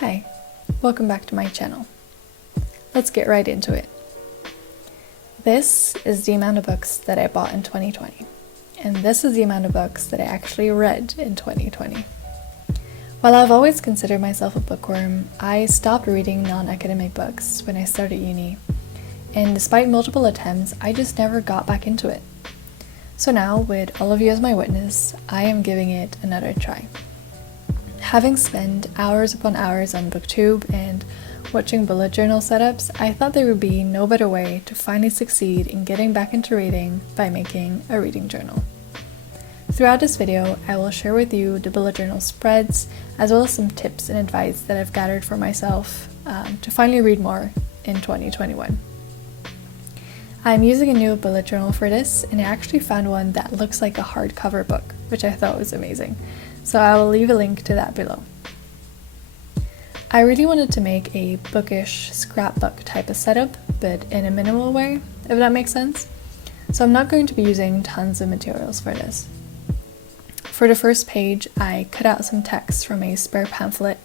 Hi, welcome back to my channel. Let's get right into it. This is the amount of books that I bought in 2020, and this is the amount of books that I actually read in 2020. While I've always considered myself a bookworm, I stopped reading non-academic books when I started uni, and despite multiple attempts, I just never got back into it. So now, with all of you as my witness, I am giving it another try. Having spent hours upon hours on BookTube and watching bullet journal setups, I thought there would be no better way to finally succeed in getting back into reading by making a reading journal. Throughout this video, I will share with you the bullet journal spreads, as well as some tips and advice that I've gathered for myself to finally read more in 2021. I'm using a new bullet journal for this, and I actually found one that looks like a hardcover book, which I thought was amazing. So I will leave a link to that below. I really wanted to make a bookish scrapbook type of setup, but in a minimal way, if that makes sense. So I'm not going to be using tons of materials for this. For the first page, I cut out some text from a spare pamphlet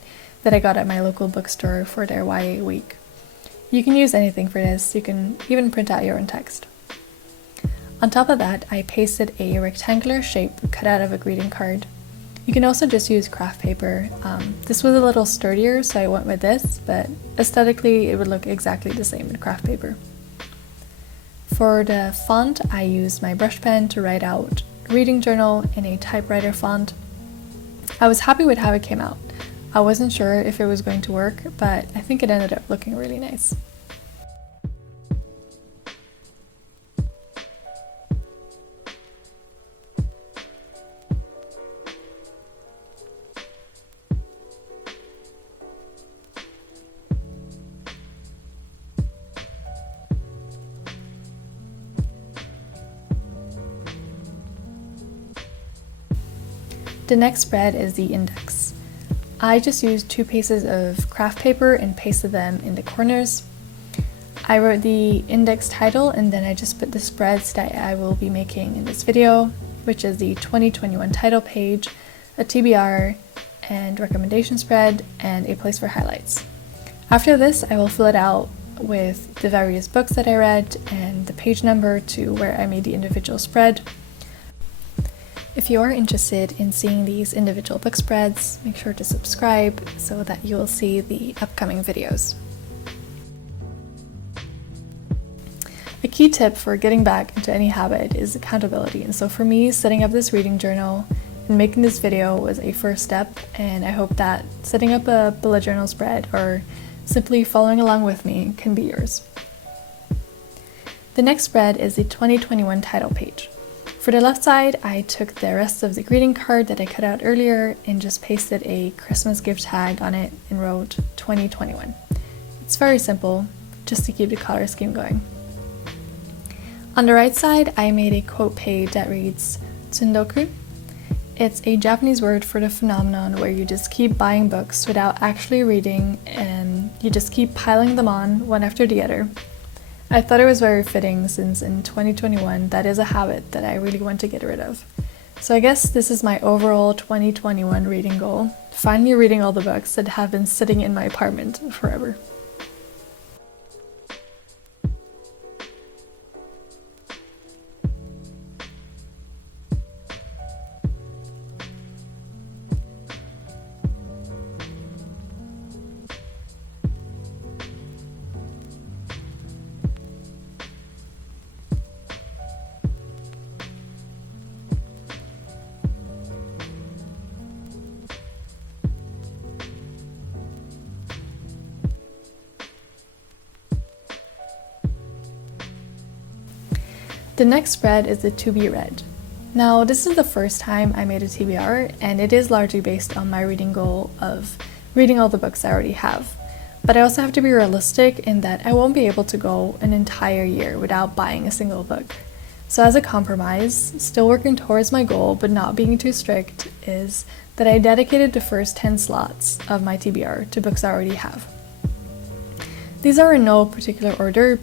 that I got at my local bookstore for their YA week. You can use anything for this, you can even print out your own text. On top of that, I pasted a rectangular shape cut out of a greeting card. You can also just use craft paper. This was a little sturdier, so I went with this, but aesthetically it would look exactly the same in craft paper. For the font, I used my brush pen to write out reading journal in a typewriter font. I was happy with how it came out. I wasn't sure if it was going to work, but I think it ended up looking really nice. The next spread is the index. I just used 2 pieces of craft paper and pasted them in the corners. I wrote the index title and then I just put the spreads that I will be making in this video, which is the 2021 title page, a TBR, and recommendation spread, and a place for highlights. After this, I will fill it out with the various books that I read and the page number to where I made the individual spread. If you are interested in seeing these individual book spreads, make sure to subscribe so that you will see the upcoming videos. A key tip for getting back into any habit is accountability, and so for me, setting up this reading journal and making this video was a first step, and I hope that setting up a bullet journal spread or simply following along with me can be yours. The next spread is the 2021 title page. For the left side, I took the rest of the greeting card that I cut out earlier and just pasted a Christmas gift tag on it and wrote 2021. It's very simple, just to keep the color scheme going. On the right side, I made a quote page that reads tsundoku. It's a Japanese word for the phenomenon where you just keep buying books without actually reading and you just keep piling them on one after the other. I thought it was very fitting since in 2021 that is a habit that I really want to get rid of. So I guess this is my overall 2021 reading goal, finally reading all the books that have been sitting in my apartment forever. The next spread is the to be read. Now, this is the first time I made a TBR, and it is largely based on my reading goal of reading all the books I already have. But I also have to be realistic in that I won't be able to go an entire year without buying a single book. So as a compromise, still working towards my goal but not being too strict, is that I dedicated the first 10 slots of my TBR to books I already have. These are in no particular order,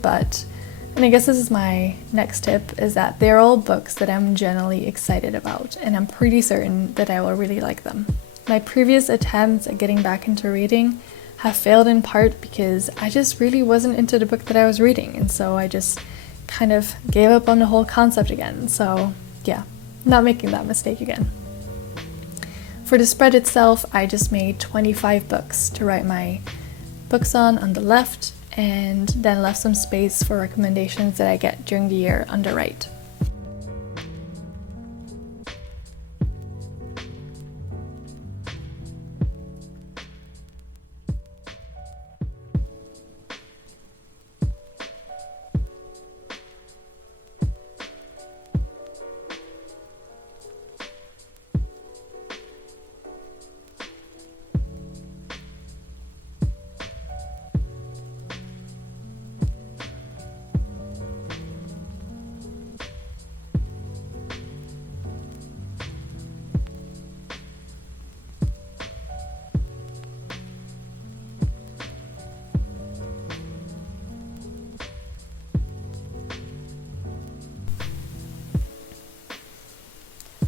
and I guess this is my next tip, is that they're all books that I'm generally excited about, and I'm pretty certain that I will really like them. My previous attempts at getting back into reading have failed in part because I just really wasn't into the book that I was reading, and so I just kind of gave up on the whole concept again. So yeah, not making that mistake again. For the spread itself, I just made 25 books to write my books on the left, and then left some space for recommendations that I get during the year on the right.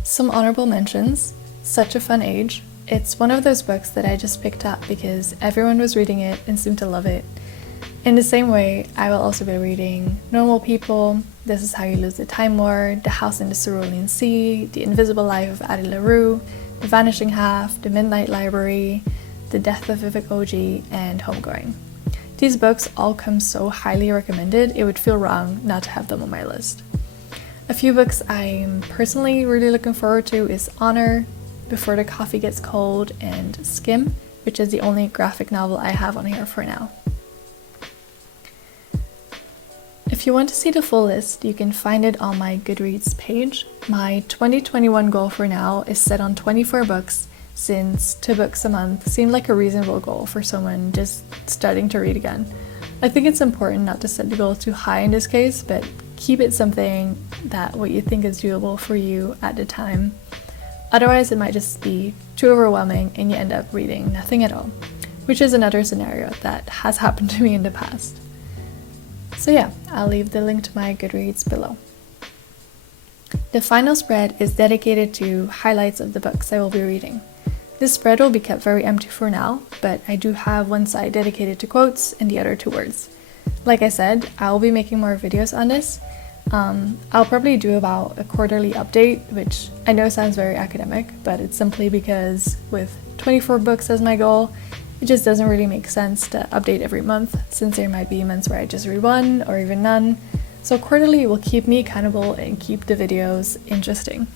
Some honorable mentions. Such a Fun Age. It's one of those books that I just picked up because everyone was reading it and seemed to love it. In the same way, I will also be reading Normal People, This Is How You Lose the Time War, The House in the Cerulean Sea, The Invisible Life of Addie LaRue, The Vanishing Half, The Midnight Library, The Death of Vivek Oji, and Homegoing. These books all come so highly recommended, it would feel wrong not to have them on my list. A few books I'm personally really looking forward to is Honor, Before the Coffee Gets Cold, and Skim, which is the only graphic novel I have on here for now. If you want to see the full list, you can find it on my Goodreads page. My 2021 goal for now is set on 24 books, since 2 books a month seemed like a reasonable goal for someone just starting to read again. I think it's important not to set the goal too high in this case, but keep it something that what you think is doable for you at the time. Otherwise, it might just be too overwhelming and you end up reading nothing at all, which is another scenario that has happened to me in the past. So yeah, I'll leave the link to my Goodreads below. The final spread is dedicated to highlights of the books I will be reading. This spread will be kept very empty for now, but I do have one side dedicated to quotes and the other to words. Like I said, I'll be making more videos on this. I'll probably do about a quarterly update, which I know sounds very academic, but it's simply because with 24 books as my goal, it just doesn't really make sense to update every month, since there might be months where I just read one or even none. So quarterly will keep me accountable and keep the videos interesting.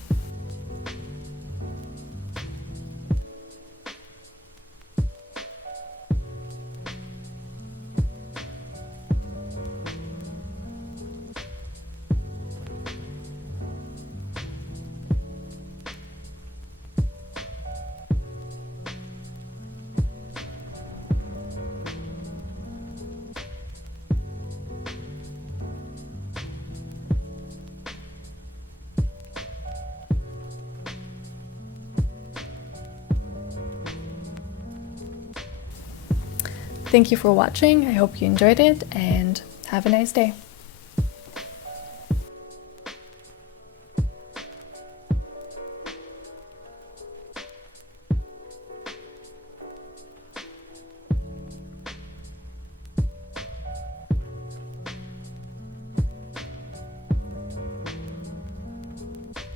Thank you for watching, I hope you enjoyed it, and have a nice day.